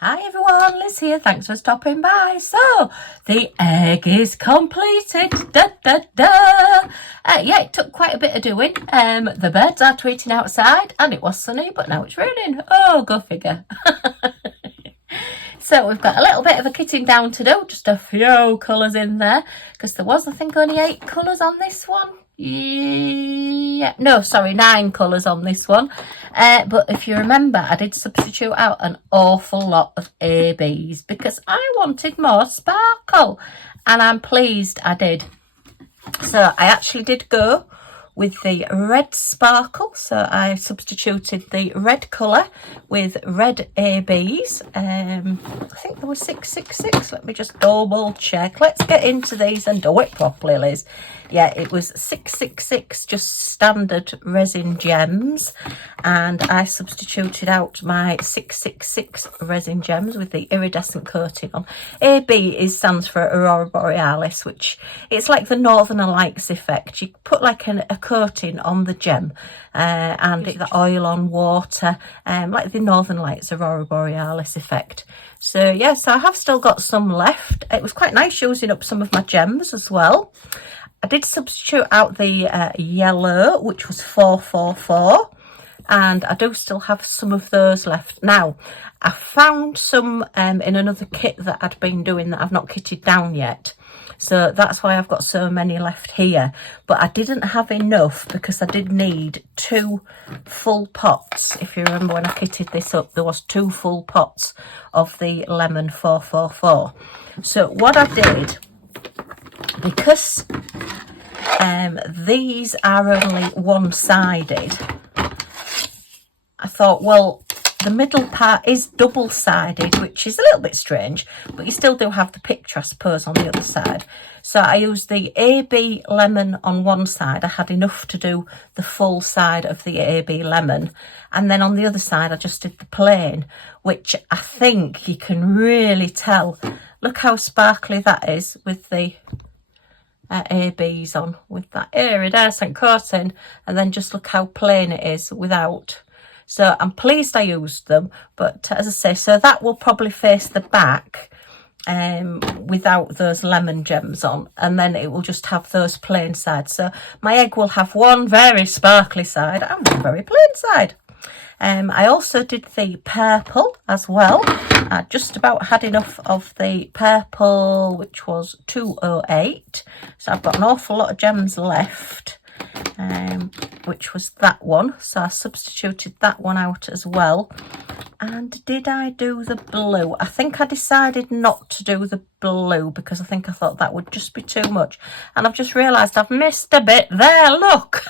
Hi everyone, Liz here. Thanks for stopping by. So, the egg is completed. Da da da. Yeah, it took quite a bit of doing. The birds are tweeting outside, and it was sunny, but now it's raining. Oh, go figure. So we've got a little bit of a kitting down to do, just a few colours in there, because there was, I think, only 8 colours on this one. Yeah, no, sorry, 9 colours on this one. But if you remember, I did substitute out an awful lot of ABs because I wanted more sparkle, and I'm pleased I did. So I actually did go with the red sparkle, so I substituted the red colour with red ABs. I think there was 666. Let me just double check. Let's get into these and do it properly, Liz. Yeah, it was 666 just standard resin gems, and I substituted out my 666 resin gems with the iridescent coating on. AB stands for Aurora Borealis, which it's like the Northern Lights effect. You put like a coating on the gem and the oil on water, like the Northern Lights Aurora Borealis effect. So yeah, so I have still got some left. It was quite nice using up some of my gems as well. I did substitute out the yellow, which was 444, and I do still have some of those left. Now, I found some in another kit that I'd been doing that I've not kitted down yet. So that's why I've got so many left here. But I didn't have enough because I did need 2 full pots. If you remember when I kitted this up, there was 2 full pots of the lemon 444. So what I did, because these are only one-sided, I thought, well, the middle part is double-sided, which is a little bit strange, but you still do have the picture, I suppose, on the other side. So I used the AB lemon on one side. I had enough to do the full side of the AB lemon. And then on the other side, I just did the plain, which I think you can really tell. Look how sparkly that is with the ABs on, with that iridescent coating, and then just look how plain it is without. So I'm pleased I used them, but as I say, so that will probably face the back without those lemon gems on, and then it will just have those plain sides. So my egg will have one very sparkly side and one very plain side. I also did the purple as well. I just about had enough of the purple, which was 208. So I've got an awful lot of gems left, which was that one. So I substituted that one out as well. And did I do the blue? I think I decided not to do the blue because I thought that would just be too much. And I've just realised I've missed a bit there. Look.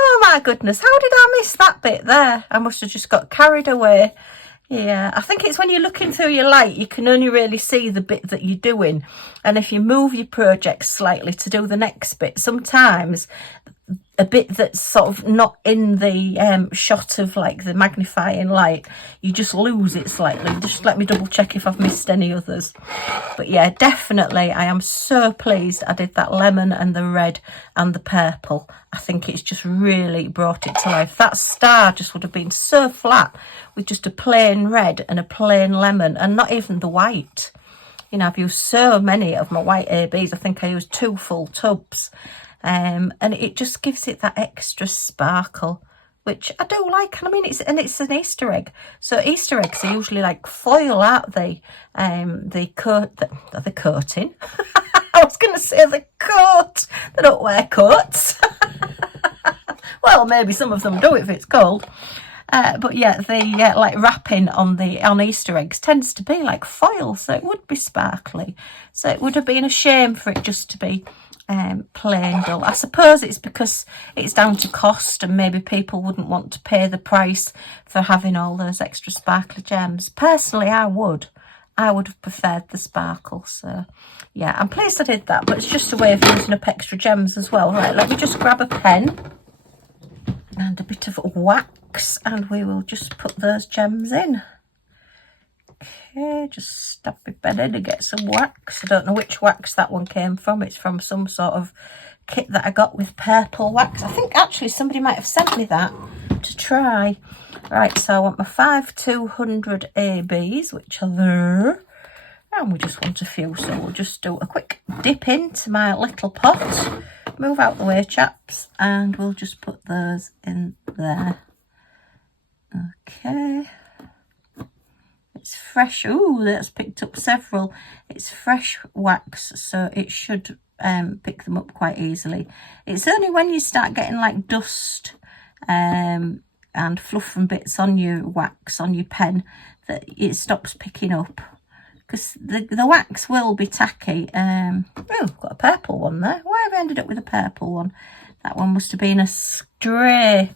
Oh my goodness, how did I miss that bit there? I must have just got carried away. Yeah, I think it's when you're looking through your light, you can only really see the bit that you're doing. And if you move your project slightly to do the next bit, sometimes a bit that's sort of not in the shot of like the magnifying light, you just lose it slightly. Just let me double check if I've missed any others. But yeah, definitely I am so pleased I did that lemon and the red and the purple. I think it's just really brought it to life. That star just would have been so flat with just a plain red and a plain lemon and not even the white. You know, I've used so many of my white ABs. I think I used 2 full tubs. And it just gives it that extra sparkle, which I do like. And I mean, it's an Easter egg. So Easter eggs are usually like foil, aren't they? The coating. I was going to say the coat. They don't wear coats. Well, maybe some of them do if it's cold. But yeah, the like wrapping on Easter eggs tends to be like foil, so it would be sparkly. So it would have been a shame for it just to be plain dull. I suppose it's because it's down to cost, and maybe people wouldn't want to pay the price for having all those extra sparkly gems. Personally, I would have preferred the sparkle. So yeah, I'm pleased I did that, but it's just a way of using up extra gems as well. Right, let me just grab a pen and a bit of wax, and we will just put those gems in. Okay, just stab my pen in and get some wax. I don't know which wax that one came from. It's from some sort of kit that I got with purple wax. I think actually somebody might have sent me that to try. Right, so I want my 5 200 ABs, which are there. And we just want a few, so we'll just do a quick dip into my little pot. Move out the way, chaps, and we'll just put those in there. Okay. It's fresh. Ooh, that's picked up several. It's fresh wax, so it should pick them up quite easily. It's only when you start getting like dust and fluff and bits on your wax, on your pen, that it stops picking up. Because the wax will be tacky. Oh, got a purple one there. Why have I ended up with a purple one? That one must have been a stray.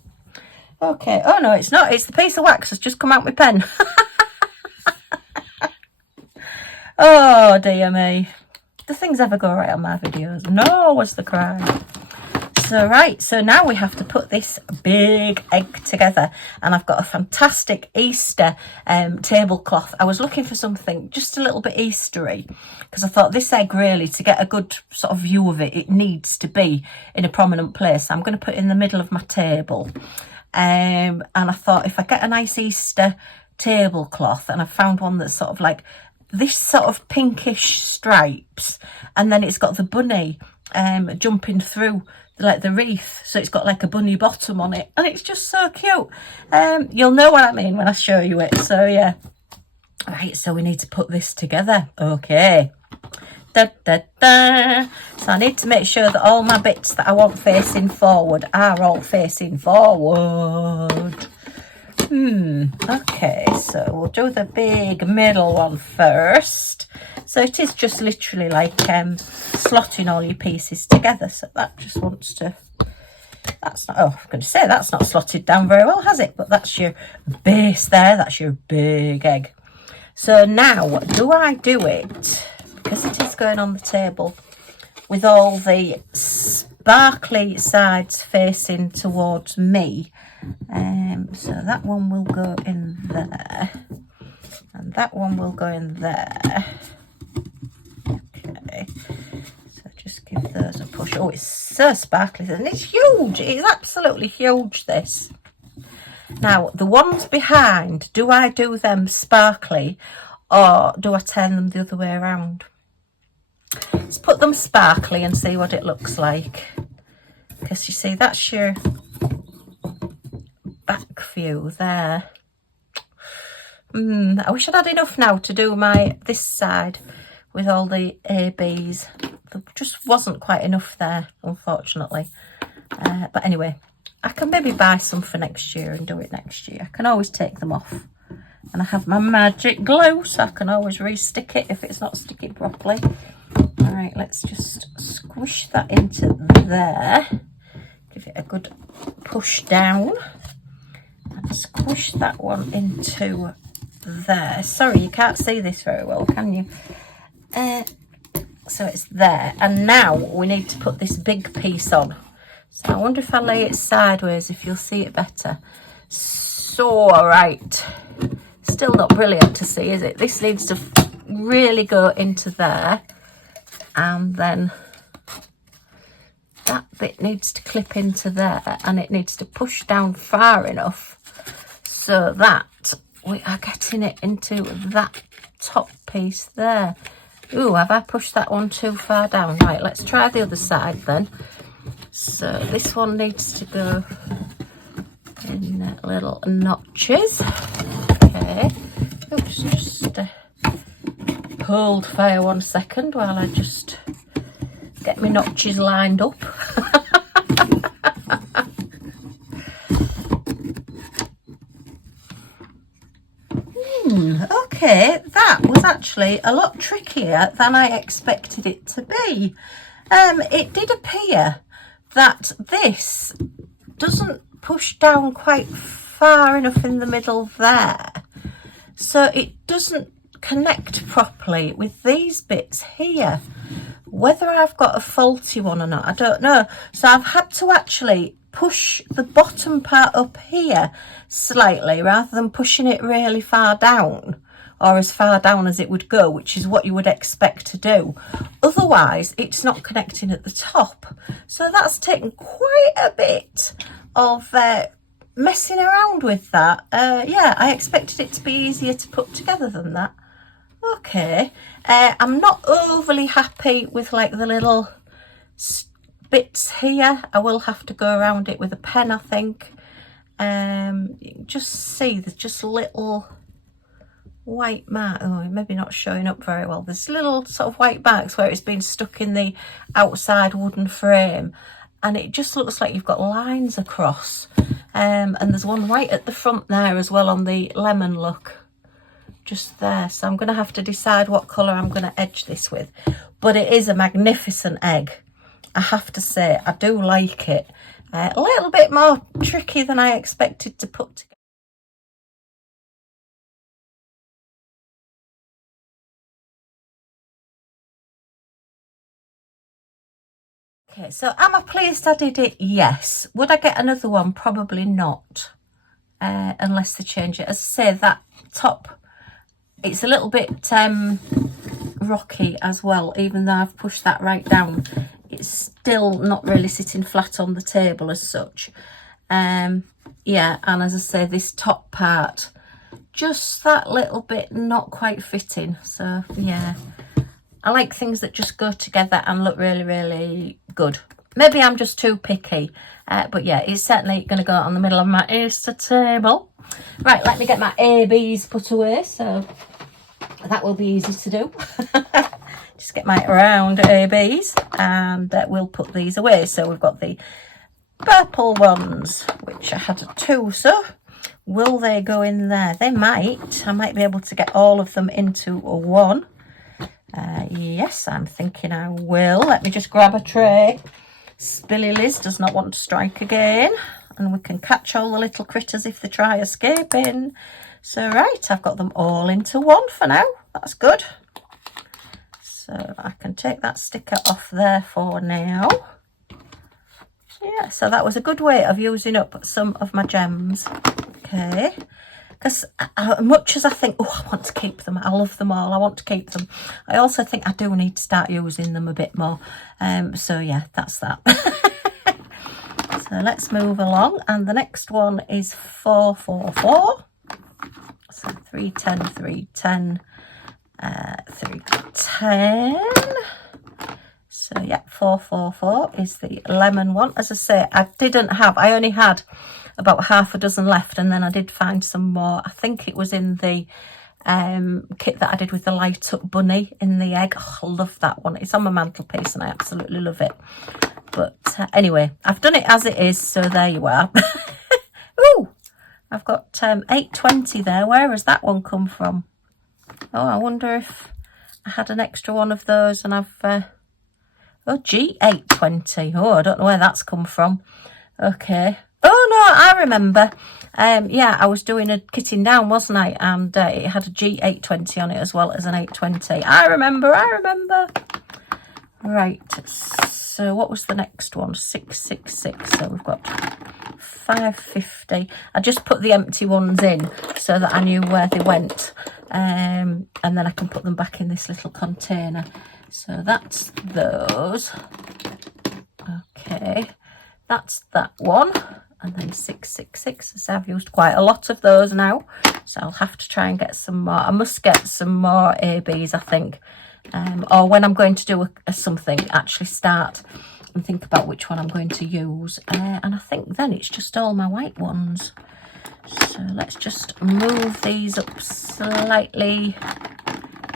Okay. Oh, no, it's not. It's the piece of wax that's just come out my pen. Oh, dear me. Do things ever go right on my videos? No, was the cry. So, right, so now we have to put this big egg together, and I've got a fantastic Easter tablecloth. I was looking for something just a little bit Eastery, because I thought this egg really, to get a good sort of view of it, it needs to be in a prominent place. I'm going to put it in the middle of my table, and I thought if I get a nice Easter tablecloth, and I found one that's sort of like this sort of pinkish stripes, and then it's got the bunny jumping through like the wreath, so it's got like a bunny bottom on it, and it's just so cute. You'll know what I mean when I show you it. So yeah, right, so we need to put this together. Okay, da, da, da. So I need to make sure that all my bits that I want facing forward are all facing forward. Okay, so we'll do the big middle one first. So it is just literally like slotting all your pieces together. So that just wants to, that's not, oh, I'm going to say that's not slotted down very well, has it? But that's your base there, that's your big egg. So now, do I do it, because it is going on the table, with all the sparkly sides facing towards me? So that one will go in there, and that one will go in there. Okay, so just give those a push. Oh, it's so sparkly, and it's huge. It's absolutely huge, this. Now, the ones behind, do I do them sparkly, or do I turn them the other way around? Let's put them sparkly and see what it looks like. Because you see, that's your back view there. I wish I'd had enough now to do this side with all the ABs. There just wasn't quite enough there, unfortunately. But anyway, I can maybe buy some for next year and do it next year. I can always take them off. And I have my magic glue, so I can always re-stick it if it's not sticking properly. All right, let's just squish that into there. Give it a good push down. And squish that one into there. Sorry, you can't see this very well, can you? So it's there. And now we need to put this big piece on. So I wonder if I lay it sideways, if you'll see it better. So, all right. Still not brilliant to see, is it? This needs to really go into there. And then that bit needs to clip into there, and it needs to push down far enough so that we are getting it into that top piece there. Ooh, have I pushed that one too far down? Right, let's try the other side then. So this one needs to go in little notches. Okay. Oops, just hold fire 1 second while I just get my notches lined up. Okay, that was actually a lot trickier than I expected it to be. It did appear that this doesn't push down quite far enough in the middle there, so it doesn't connect properly with these bits here. Whether I've got a faulty one or not, I don't know. So I've had to actually push the bottom part up here slightly rather than pushing it really far down, or as far down as it would go, which is what you would expect to do. Otherwise, it's not connecting at the top. So that's taken quite a bit of messing around with that. Yeah, I expected it to be easier to put together than that. Okay, I'm not overly happy with like the little bits here. I will have to go around it with a pen, I think. You can just see there's just little white mark. Oh, maybe not showing up very well. There's little sort of white marks where it's been stuck in the outside wooden frame, and it just looks like you've got lines across. And there's one right at the front there as well on the lemon look, just there. So I'm going to have to decide what colour I'm going to edge this with. But it is a magnificent egg, I have to say. I do like it. A little bit more tricky than I expected to put together. Okay, so am I pleased I did it? Yes. Would I get another one? Probably not, unless they change it. As I say, that top, it's a little bit rocky as well. Even though I've pushed that right down, it's still not really sitting flat on the table as such. Yeah, and as I say, this top part, just that little bit not quite fitting. So yeah, I like things that just go together and look really, really good. Maybe I'm just too picky, but yeah, it's certainly going to go on the middle of my Easter table. Right, let me get my ABs put away, so that will be easy to do. Just get my round ABs, and we'll put these away. So we've got the purple ones, which I had two, so will they go in there? They might. I might be able to get all of them into one. Yes, I'm thinking I will. Let me just grab a tray. Spilly Liz does not want to strike again, and we can catch all the little critters if they try escaping. So right, I've got them all into one for now. That's good. So I can take that sticker off there for now. Yeah, so that was a good way of using up some of my gems. Okay, because much as I think, oh, I want to keep them, I love them all, I want to keep them, I also think I do need to start using them a bit more. So yeah, that's that. So let's move along, and the next one is 444. So 310, 310, 310. So yeah, 444 is the lemon one. As I say, I only had about half a dozen left, and then I did find some more. I think it was in the kit that I did with the light up bunny in the egg. Oh, I love that one. It's on my mantelpiece and I absolutely love it. But anyway, I've done it as it is, so there you are. Ooh, I've got 820 there. Where has that one come from? Oh, I wonder if I had an extra one of those and I've... oh, G820. Oh, I don't know where that's come from. Okay. Oh, no, I remember. Yeah, I was doing a kitting down, wasn't I? And it had a G820 on it as well as an 820. I remember. Right. So what was the next one? 666. So we've got 550. I just put the empty ones in so that I knew where they went. And then I can put them back in this little container. So that's those. Okay. That's that one. And then 666. So I've used quite a lot of those now. So I'll have to try and get some more. I must get some more ABs, I think. Or when I'm going to do something, actually start and think about which one I'm going to use. And I think then it's just all my white ones. So let's just move these up slightly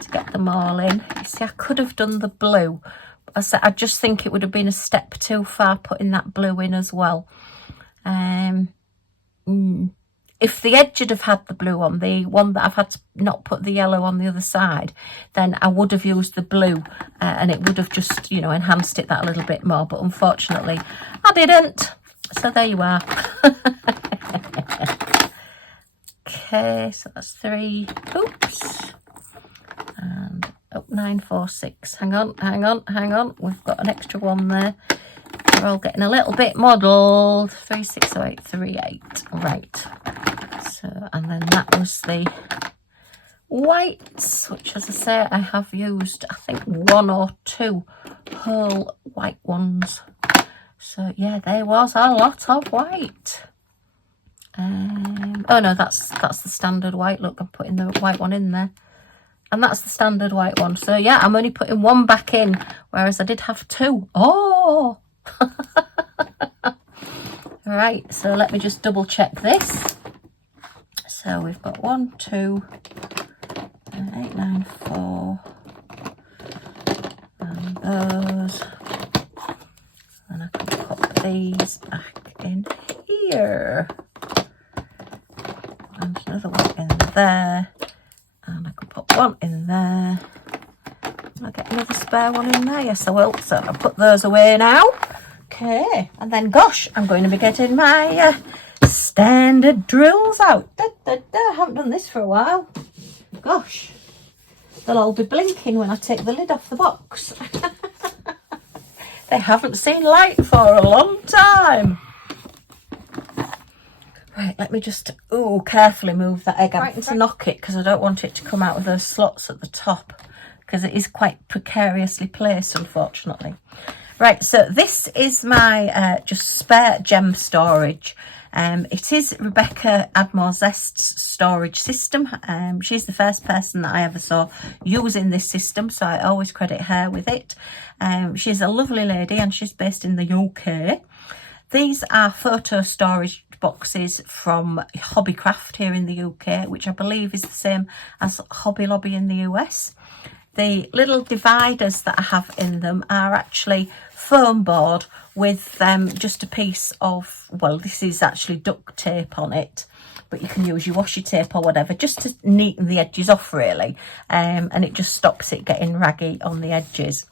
to get them all in. You see, I could have done the blue. I just think it would have been a step too far putting that blue in as well. If the edge would have had the blue on, the one that I've had to not put the yellow on the other side, then I would have used the blue and it would have just, you know, enhanced it that a little bit more. But unfortunately, I didn't. So there you are. Okay, so that's 3. Oops. And 946. Hang on. We've got an extra one there. We're all getting a little bit muddled. 360838. Right. So, and then that was the whites, which, as I say, I have used, I think, 1 or 2 whole white ones. So yeah, there was a lot of white. Oh no, that's the standard white. Look, I'm putting the white one in there. And that's the standard white one. So yeah, I'm only putting one back in, whereas I did have two. Oh! Right, so let me just double check this. So we've got 1, 2, 8, 9, 4. And those. And I can pop these back in here. And another one in there. And I can put one in there. I'll get another spare one in there. Yes, I will. So I'll put those away now. Okay. And then, gosh, I'm going to be getting my standard drills out. I haven't done this for a while. Gosh. They'll all be blinking when I take the lid off the box. They haven't seen light for a long time. Right, let me just, carefully move that egg. I'm trying to knock it because I don't want it to come out of those slots at the top, because it is quite precariously placed, unfortunately. Right, so this is my just spare gem storage. It is Rebecca Admore Zest's storage system. She's the first person that I ever saw using this system, so I always credit her with it. She's a lovely lady and she's based in the UK. These are photo storage boxes from Hobbycraft here in the UK, which I believe is the same as Hobby Lobby in the US. The little dividers that I have in them are actually foam board with just a piece of, well, this is actually duct tape on it, but you can use your washi tape or whatever just to neaten the edges off, really, and it just stops it getting raggy on the edges.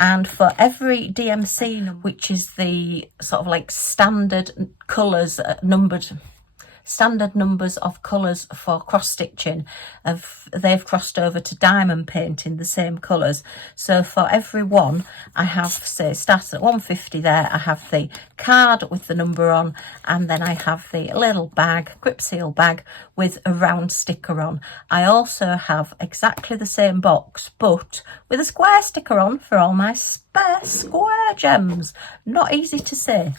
And for every DMC, which is the sort of like standard colours, standard numbers of colours for cross stitching, they've crossed over to diamond painting the same colours. So for every one, I have, say, started at 150 there, I have the card with the number on, and then I have the little bag, grip seal bag, with a round sticker on. I also have exactly the same box, but with a square sticker on for all my spare square gems. Not easy to say.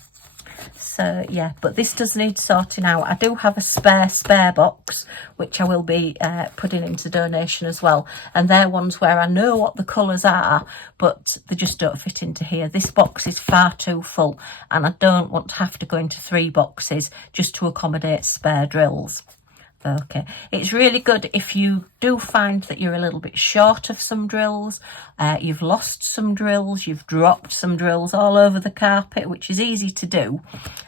So yeah, but this does need sorting out. I do have a spare box, which I will be putting into donation as well. And they're ones where I know what the colours are, but they just don't fit into here. This box is far too full, and I don't want to have to go into 3 boxes just to accommodate spare drills. Okay, it's really good if you do find that you're a little bit short of some drills, you've lost some drills, you've dropped some drills all over the carpet, which is easy to do,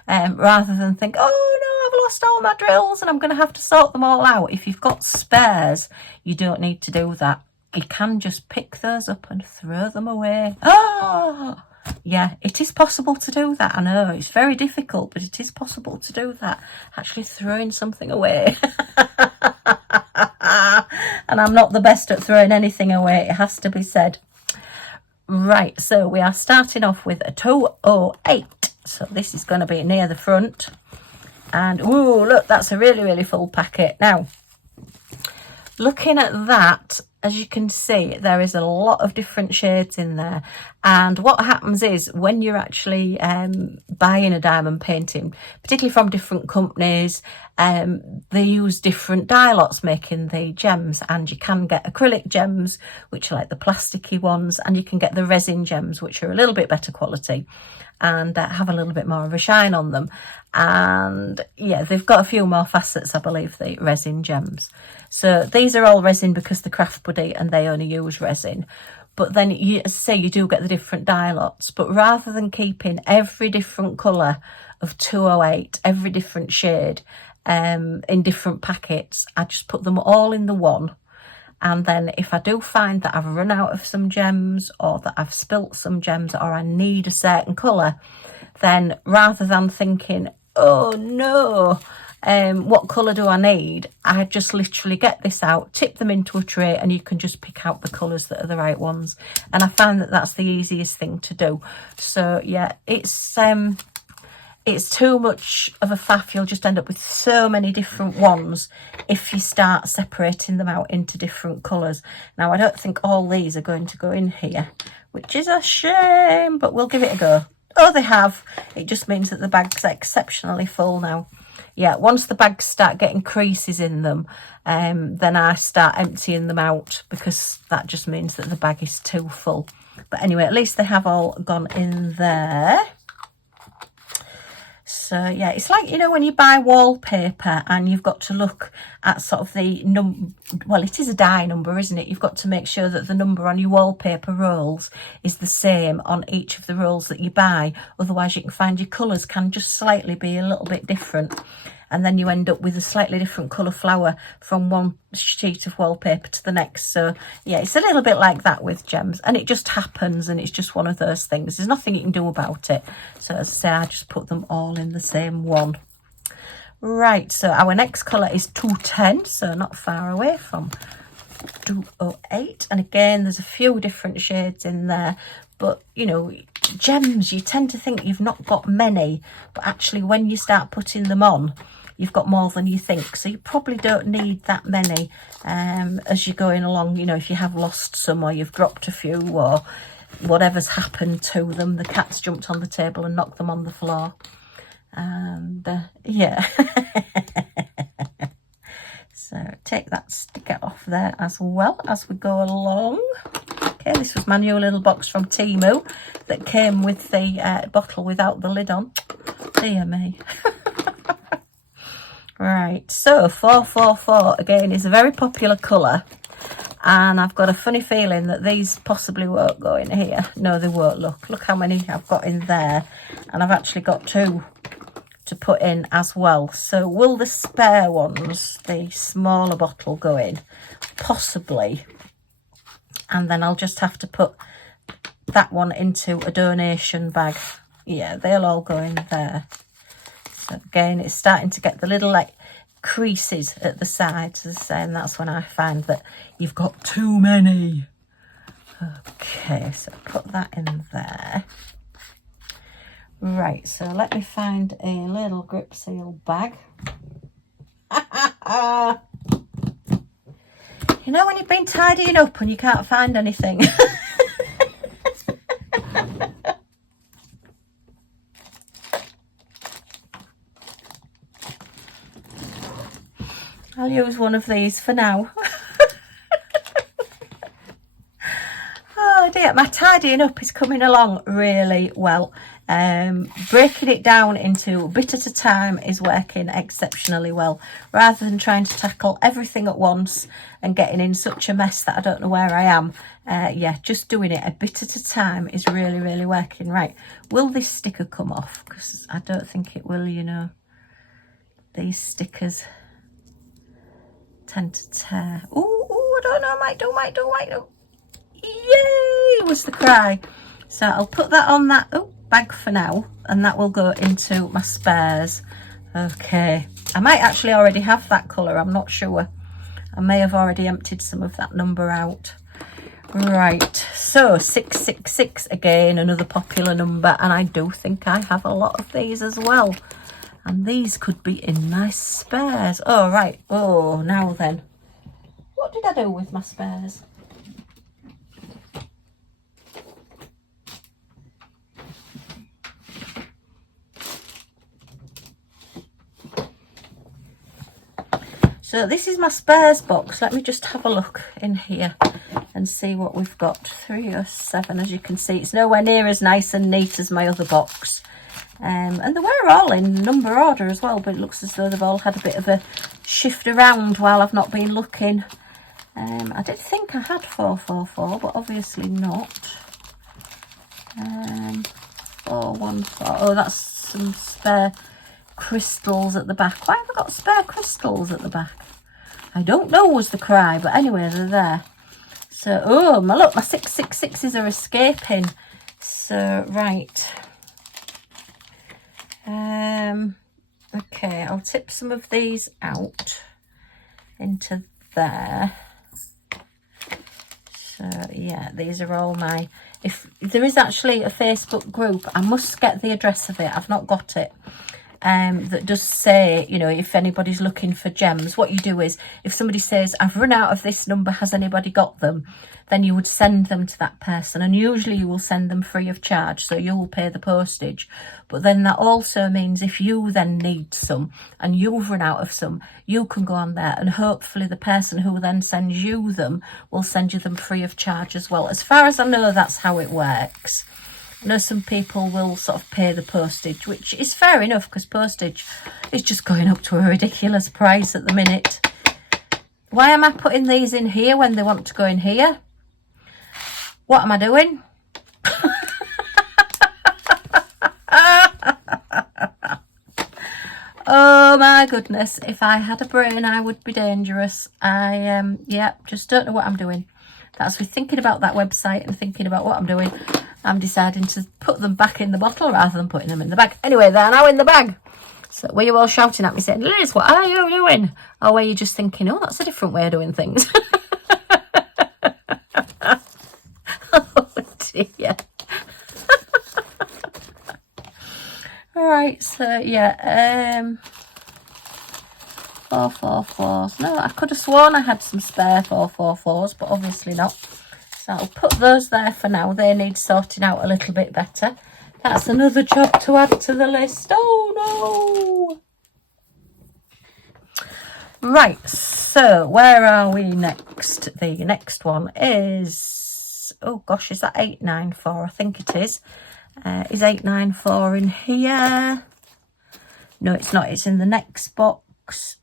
rather than think, oh no, I've lost all my drills and I'm going to have to sort them all out. If you've got spares, you don't need to do that. You can just pick those up and throw them away. Oh! Yeah, it is possible to do that. I know it's very difficult, but it is possible to do that. Actually throwing something away. And I'm not the best at throwing anything away, it has to be said. Right, so we are starting off with a 208. So this is going to be near the front. And, ooh, look, that's a really, really full packet. Now, looking at that, as you can see, there is a lot of different shades in there. And what happens is when you're actually buying a diamond painting, particularly from different companies, they use different dye lots making the gems. And you can get acrylic gems, which are like the plasticky ones, and you can get the resin gems, which are a little bit better quality and have a little bit more of a shine on them. And yeah, they've got a few more facets, I believe, the resin gems. So these are all resin because the Craft Buddy and they only use resin. But then, you say, you do get the different dye lots. But rather than keeping every different colour of 208, every different shade in different packets, I just put them all in the one. And then if I do find that I've run out of some gems, or that I've spilt some gems, or I need a certain colour, then rather than thinking, oh no, what colour do I need, I just literally get this out, tip them into a tray, and you can just pick out the colours that are the right ones. And I find that that's the easiest thing to do. So yeah, it's too much of a faff. You'll just end up with so many different ones if you start separating them out into different colours. Now, I don't think all these are going to go in here, which is a shame, but we'll give it a go. Oh, they have. It just means that the bag's exceptionally full now. yeah, once the bags start getting creases in them, then I start emptying them out, because that just means that the bag is too full. But anyway, at least they have all gone in there. So yeah, it's like, you know, when you buy wallpaper and you've got to look at sort of the well, it is a die number, isn't it? You've got to make sure that the number on your wallpaper rolls is the same on each of the rolls that you buy. Otherwise you can find your colours can just slightly be a little bit different, and then you end up with a slightly different colour flower from one sheet of wallpaper to the next. So yeah, it's a little bit like that with gems, and it just happens, and it's just one of those things. There's nothing you can do about it. So as I say, I just put them all in the same one. Right, so our next colour is 210, so not far away from 208. And again, there's a few different shades in there, but you know, gems, you tend to think you've not got many, but actually when you start putting them on, you've got more than you think. So you probably don't need that many as you're going along. You know, if you have lost some, or you've dropped a few, or whatever's happened to them, the cat's jumped on the table and knocked them on the floor. And yeah. So take that sticker off there as well as we go along. Okay, this was my new little box from Temu that came with the bottle without the lid on. Dear me. Right, so 444 again is a very popular colour, and I've got a funny feeling that these possibly won't go in here. No, they won't. Look how many I've got in there, and I've actually got 2 to put in as well. So will the spare ones, the smaller bottle, go in? Possibly. And then I'll just have to put that one into a donation bag. Yeah, they'll all go in there. So again, it's starting to get the little like creases at the sides, as I say, and that's when I find that you've got too many. Okay, so put that in there. Right, so let me find a little grip seal bag. You know when you've been tidying up and you can't find anything? I'll use one of these for now. Oh dear, my tidying up is coming along really well. Breaking it down into a bit at a time is working exceptionally well, rather than trying to tackle everything at once and getting in such a mess that I don't know where I am. Yeah, just doing it a bit at a time is really working. Right, will this sticker come off? Because I don't think it will, you know. These stickers tend to tear. Oh, I don't know, might do. Yay was the cry. So I'll put that on that bag for now, and that will go into my spares. Okay, I might actually already have that colour, I'm not sure. I may have already emptied some of that number out. Right, so 666 again, another popular number, and I do think I have a lot of these as well. And these could be in my spares. Oh, right. Oh, now then. What did I do with my spares? So this is my spares box. Let me just have a look in here and see what we've got. 307, as you can see. It's nowhere near as nice and neat as my other box. And they were all in number order as well, but it looks as though they've all had a bit of a shift around while I've not been looking. I did think I had 444, but obviously not. 414. Oh, that's some spare crystals at the back. Why have I got spare crystals at the back? I don't know was the cry, but anyway, they're there. So, oh, look, my 666s are escaping. So, right. Okay, I'll tip some of these out into there. So yeah, these are all my, if there is actually a Facebook group, I must get the address of it, I've not got it. that does say, you know, if anybody's looking for gems, what you do is, if somebody says, I've run out of this number, has anybody got them? Then you would send them to that person, and usually you will send them free of charge, so you'll pay the postage. But then that also means if you then need some and you've run out of some, you can go on there, and hopefully the person who then sends you them will send you them free of charge as well. As far as I know, that's how it works. I know some people will sort of pay the postage, which is fair enough, because postage is just going up to a ridiculous price at the minute. Why am I putting these in here when they want to go in here? What am I doing? Oh my goodness, if I had a brain I would be dangerous. I yeah, just don't know what I'm doing. That's with thinking about that website and thinking about what I'm doing. I'm deciding to put them back in the bottle rather than putting them in the bag. Anyway, they're now in the bag. So were you all shouting at me saying, Liz, what are you doing? Or were you just thinking, oh, that's a different way of doing things? Oh dear. All right, so yeah, 444s. No, I could have sworn I had some spare 444s, but obviously not. So I'll put those there for now. They need sorting out a little bit better. That's another job to add to the list. Oh no! Right, so where are we next? The next one is, oh gosh, is that 894? I think it is. Is 894 in here? No, it's not. It's in the next box.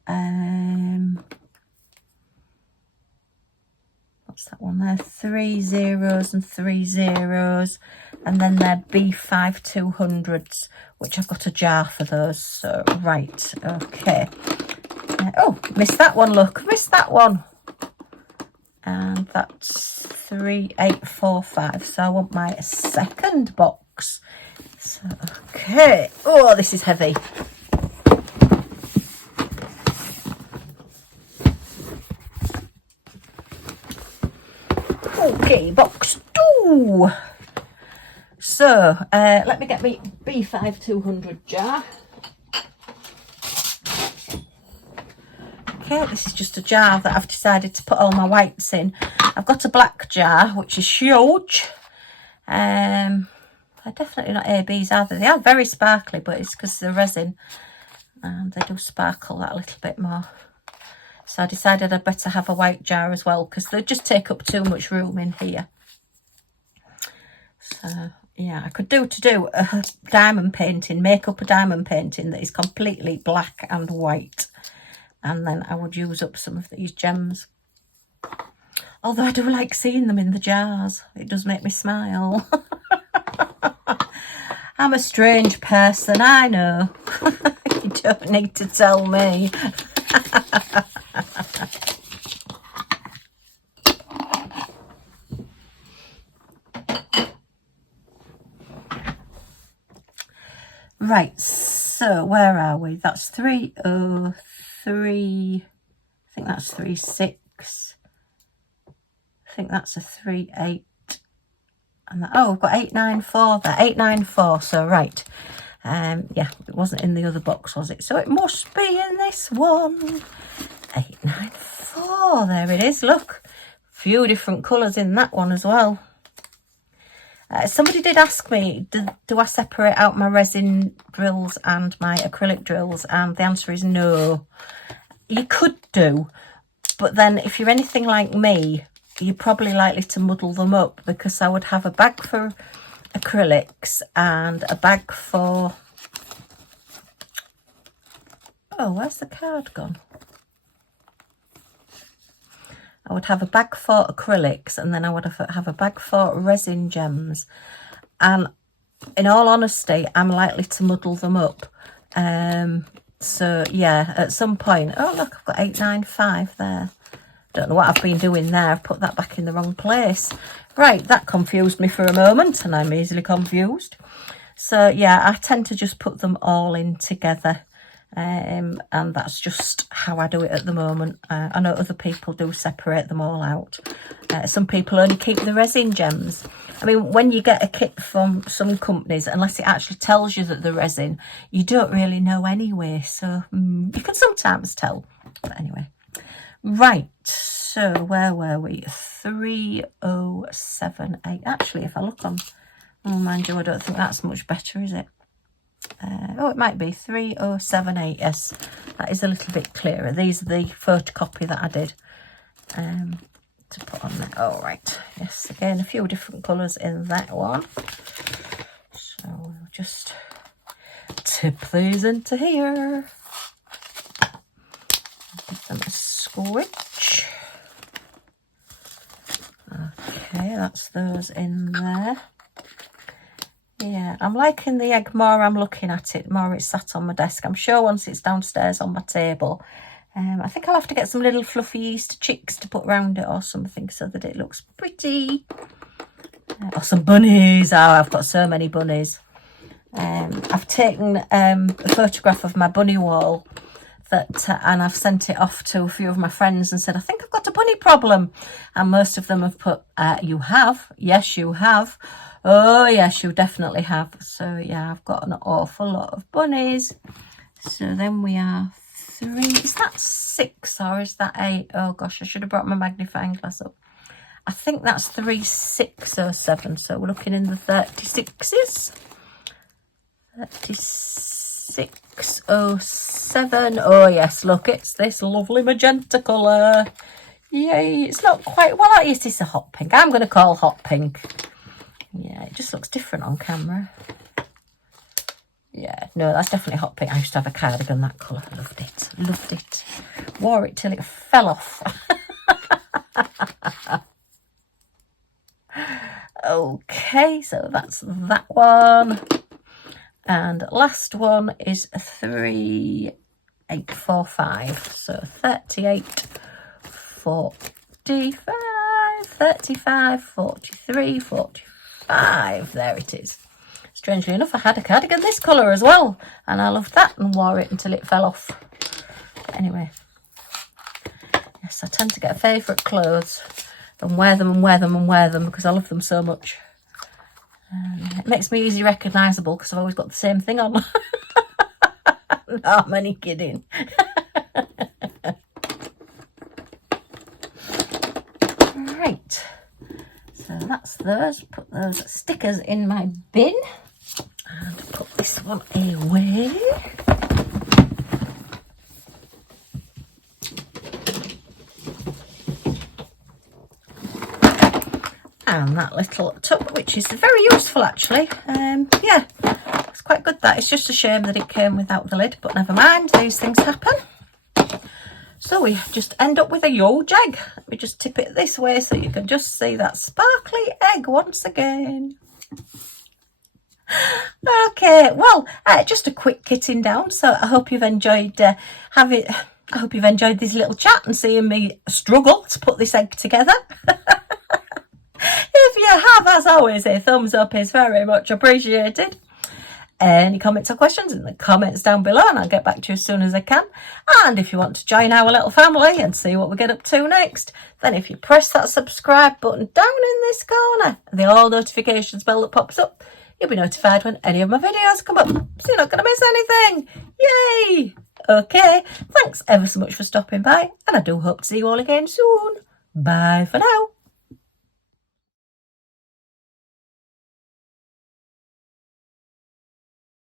What's that one there? 3 zeros and 3 zeros, and then they're B5200s, which I've got a jar for those. So right, okay. Oh, missed that one. Look, missed that one. And that's 3845. So I want my second box. So okay. Oh, this is heavy. Okay, box 2. So let me get my B5200 jar. Okay, this is just a jar that I've decided to put all my whites in. I've got a black jar, which is huge. They're definitely not ABs, are they? They are very sparkly, but it's because they're resin, and they do sparkle that a little bit more. So I decided I'd better have a white jar as well, because they just take up too much room in here. So yeah, I could do a diamond painting, make up a diamond painting that is completely black and white, and then I would use up some of these gems. Although I do like seeing them in the jars. It does make me smile. I'm a strange person, I know. You don't need to tell me. Right, so where are we? That's 303. I think that's 36. I think that's a 38. And that, oh, we've got 894 there. 894. So right. Yeah, it wasn't in the other box, was it? So it must be in this one. 894. There it is. Look, a few different colours in that one as well. Somebody did ask me, do I separate out my resin drills and my acrylic drills? And the answer is no. You could do, but then if you're anything like me, you're probably likely to muddle them up, because I would have a bag for acrylics and a bag for... Oh, where's the card gone? I would have a bag for acrylics, and then I would have a bag for resin gems. And in all honesty, I'm likely to muddle them up. So yeah, at some point... Oh, look, I've got 895 there. Don't know what I've been doing there. I've put that back in the wrong place. Right, that confused me for a moment, and I'm easily confused. So yeah, I tend to just put them all in together. and that's just how I do it at the moment. I know other people do separate them all out. Some people only keep the resin gems. I mean, when you get a kit from some companies, unless it actually tells you that the resin, you don't really know anyway, so you can sometimes tell. But anyway, right, so where were we? 3078. Actually, if I look on, oh mind you, I don't think that's much better, is it? Oh, it might be 3078. Yes, that is a little bit clearer. These are the photocopy that I did to put on there. All right, yes, again a few different colours in that one, so we'll just tip these into here, give them a squidge. Okay, that's those in there. Yeah, I'm liking the egg more I'm looking at it, more it's sat on my desk. I'm sure once it's downstairs on my table, I think I'll have to get some little fluffy Easter chicks to put round it or something so that it looks pretty. Or some bunnies. Oh, I've got so many bunnies. I've taken a photograph of my bunny wall and I've sent it off to a few of my friends and said, I think I've got a bunny problem. And most of them have put, you have? Yes, you have. Oh, yes, you definitely have. So, yeah, I've got an awful lot of bunnies. So then we are 3. Is that 6 or is that 8? Oh, gosh, I should have brought my magnifying glass up. I think that's 3607. So we're looking in the 36s. 3607. Oh, yes, look, it's this lovely magenta colour. Yay, it's not quite, well, it's a hot pink. I'm going to call hot pink. Yeah, it just looks different on camera. Yeah, no, that's definitely hot pink. I used to have a cardigan that colour. Loved it. Loved it. Wore it till it fell off. Okay, so that's that one. And last one is 3845. So 38, 45, 35, 43, 45. There it is. Strangely enough, I had a cardigan this colour as well, and I loved that and wore it until it fell off. But anyway, yes, I tend to get favourite clothes and wear them and wear them and wear them because I love them so much. It makes me easily recognisable because I've always got the same thing on. No, I'm only kidding. Right, so that's those. Put those stickers in my bin and put this one away. And that little tub, which is very useful actually. Yeah, it's quite good that. It's just a shame that it came without the lid, but never mind, these things happen. So we just end up with a huge egg. We just tip it this way so you can just see that sparkly egg once again. Okay, well, just a quick kitting down. So I hope you've enjoyed I hope you've enjoyed this little chat and seeing me struggle to put this egg together. If you have, as always, a thumbs up is very much appreciated. Any comments or questions in the comments down below and I'll get back to you as soon as I can. And if you want to join our little family and see what we get up to next, then if you press that subscribe button down in this corner and the all notifications bell that pops up, you'll be notified when any of my videos come up, so you're not going to miss anything. Yay! Okay, thanks ever so much for stopping by and I do hope to see you all again soon. Bye for now.